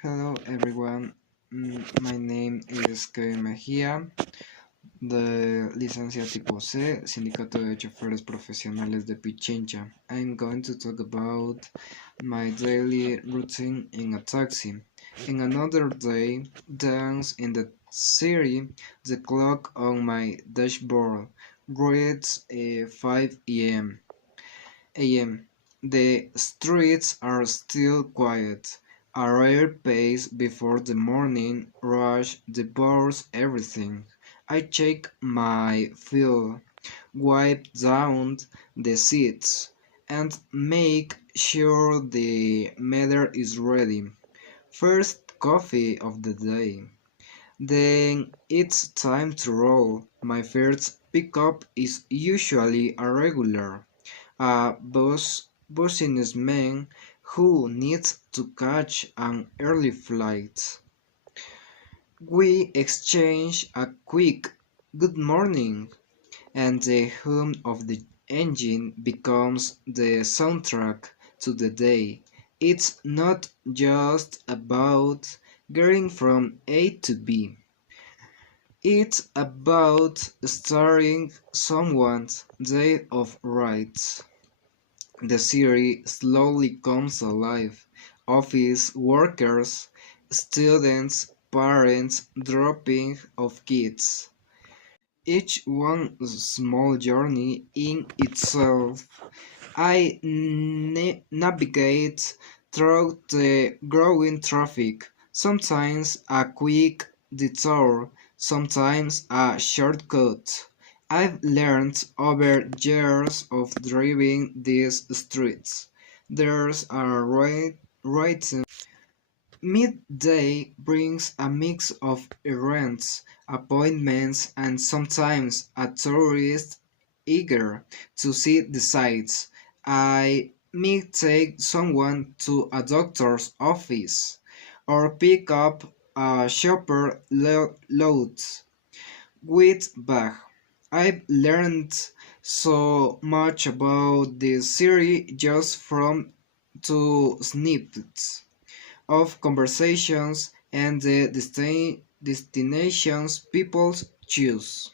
Hello everyone, my name is Kevin Mejía, de Licencia Tipo C, Sindicato de Choferes Profesionales de Pichincha. I'm going to talk about my daily routine in a taxi. In another day, dance in the city, the clock on my dashboard reads 5 a.m. The streets are still quiet. A rare pace before the morning rush devours everything. I check my fuel, wipe down the seats, and make sure the meter is ready. First coffee of the day. Then it's time to roll. My first pickup is usually a regular, a businessman who needs to catch an early flight. We exchange a quick "good morning" and the hum of the engine becomes the soundtrack to the day. It's not just about getting from A to B. It's about starting someone's day of rights. The city slowly comes alive. Office workers, students, parents dropping off kids. Each one a small journey in itself. I navigate through the growing traffic, sometimes a quick detour, sometimes a shortcut. I've learned over years of driving these streets. There's a right. Midday brings a mix of errands, appointments, and sometimes a tourist eager to see the sights. I may take someone to a doctor's office or pick up a shopper load with bag. I've learned so much about the city just from two snippets of conversations and the destinations people choose.